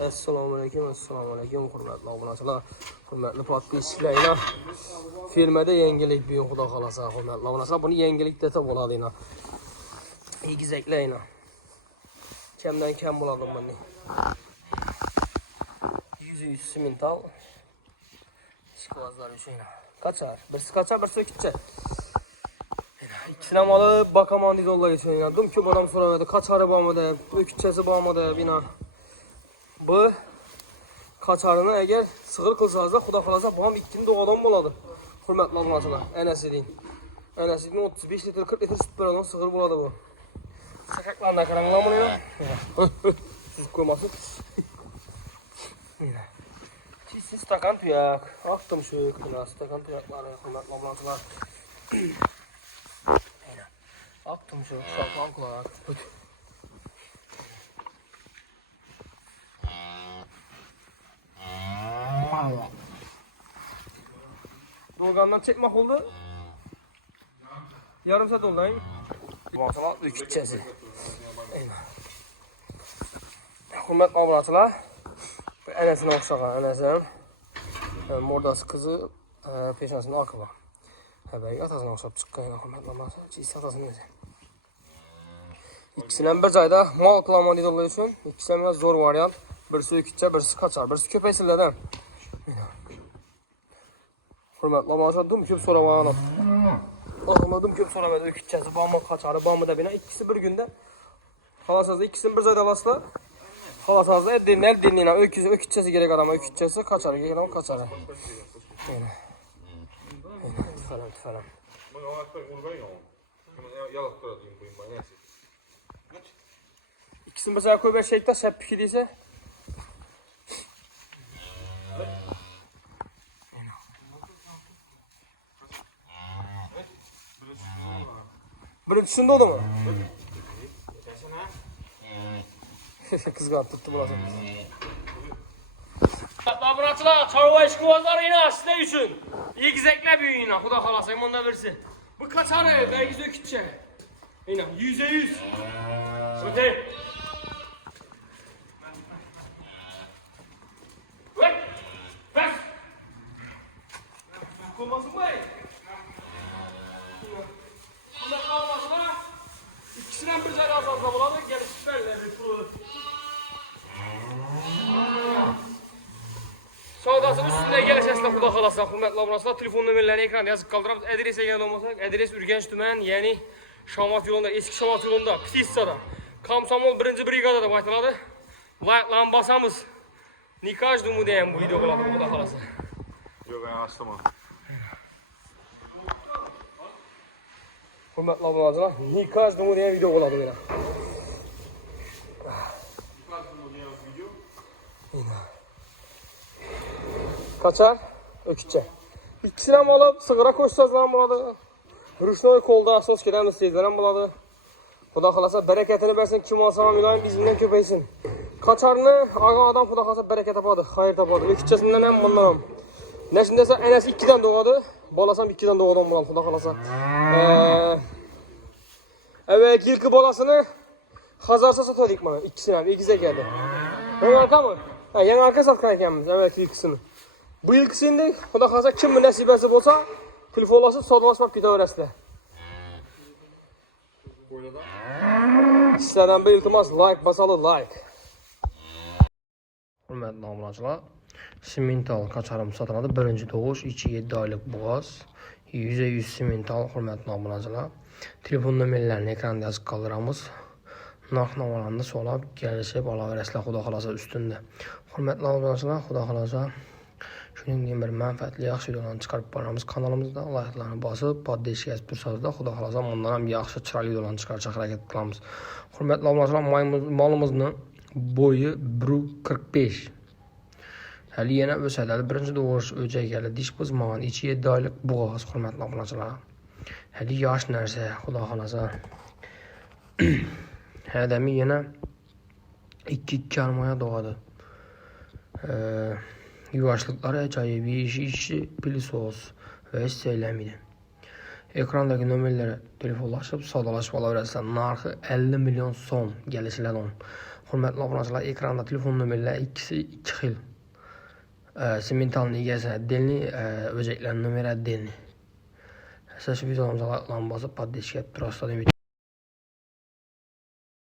Assalamualaikum, hurmatli obunachilar, hurmatli podpischilar. Firmada yangilik bugun xudo xolasa, hurmatli obunachilar. Buni yangilik desa bo'ladi ina. Egizaklayna. Kamdan kam bo'ladi buni. 100 simental. Skvazlar uchun. Kaçar? Birisi kaçar, birisi ökütçe. İkisini alıp bakaman dizollar için. Dumki adam soradı. Kaçarı bağmadı, ökütçesi bağmadı bina. Bu kaçarını eğer sığır kılsanız da xuda xalasa bağım ikkini doğadan boladı. Hürmetli olmasına. Enesi deyin. Enesi deyin 35 litre 40 litre süt beradan sığır boladı bu. Sakaklarına karanlığa bunu ya. Siz koymasın. Çizsin stakan tuyak. Attım şu stakan tuyakları. Hürmetli olmasına. Attım şu stakan kulak. Dolgamdan çekmek oldu. Yarım saat oldu. Masala ökütçesi. Hürmetli obunachilar. Enesine oxşagan, enesinin mordası kızı peşanasının akı var. Belki atasına oxşab çıqqan, hürmetli obunachilar. Çiğsi atasının özü. İkisinden bir cayda mal kılaman idollar için. İkisinden biraz zor variant. Birisi ökütçe, birisi kaçar, birisi köpeğsillerden. Hürmetli obunachilar, dum köp soraman. Anladım köp soramadı ökütçesi, bağımı kaçarı, bağımı da bina. İkisi bir günde. Halasazda ikisini bir zayda alasla. Halasazda el dinleyine. Ökütçesi gerek adama, ökütçesi kaçarı, gerek adama kaçarı. Öyle. Tüfelem. İkisini mesela koy bir şeyde şep piki değilse. Biri düşündü oldu mu? Kızgın tuttu burası. Obunachilar, çorva ishqibozlar ina sizlar uchun. Egizaklar bu ina, xudo xolasa monda birisi. Bu kaçarı, belki ökütçe. Ina, 100'e 100. O'tay. Vay! Bas! Ko'rmasin bay. İkisinden bir tane az buladı, gelişip verdiler. Savdasının üstünde gelişesine xuda xalasa, hürmetli obunachilar, telefon nömerlerini ekranda yazıp kaldırırız. Adrese gelen olmasak, adres Ürgenç Tümen, yani Şamat yolunda, eski Şamat yolunda, Psissada, Komsomol 1. brigadada baytıladı. Like'lan basamız. Nikaj dumu diyen bu video buladı, xuda xalasa. Yok, ben aslamam. Hürmetli obunachilar, nikaj dumu diyen video buladı bina. Kaçar, ökütçe. İkisini hem alıp sığıra koşsazlan buladı. Rüşnoy kolda sos keden isteyizlenen buladı. Xuda xalasa bereketini versin, kim olsa mülayim bizimden köpeysin. Kaçarını ağa adam xuda xalasa bereket tapadı, hayır tapadı. Ökütçesinden hem bundan hem. Ne şimdi ise enesi 2'den doğadı. Balasam 2'den doğadan buladı xuda xalasa. Evet, yılkı balasını Hazarsa satadık bana, ikisini hem, ikize geldi. Yan arka mı? Ha, yan arka satkan ekemiz, evet yılkısını. Bu yılkısını xuda xalasa kim münasibesi olsa telefonlaşıp sodlaşmak gider öresle. Sizlerden bir iltimas like basalı like. Hürmetli obunachilar, simental kaçarım satılады. Birinci doğuş, içi 7 aylık boğaz. 100'e 100 simental, hürmetli obunachilar. Telefon nömerlerini ekranda yazıp kaldıramiz. Narx navalarında solab gelişib alaverasizlar xudo xolasa üstünde. Hürmetli obunachilar, xudo xolasa shuningdek bir manfaatli yaxshi videolarni chiqarib boramiz kanalimizda. Like'larni bosib, poddesh yozib tursanizlar, xudo xolasa bundan ham yaxshi chiroyli videolarni chiqarishga harakat qilamiz. Hurmatli obunachilar, molimizni bo'yi 1.45. Hali yana o'sadi. Birinchi doğuş o'jagali dish buzmagan, ichi 7 oylik bo'g'oz, hurmatli obunachilar. Hali yosh narsa, xudo xolasa. Hadami yana 2-2,5 oy doğadı. Yuvaşlıkları acayip işi pilisos ve hiç söylemedi. Ekrandaki nömerlere telefonlaşıp sadalaşıp alaverasizlar. Narxı 50 milyon so'm gelişiler on. Hurmatli obunachilar, ekranda telefon nomerlari ikkisi ikki xil. Sementalni egasi отдельный, o'jaklarning nomeri отдельный. Siz shu videolarimizni like bosib, podpисчикka turasizlar.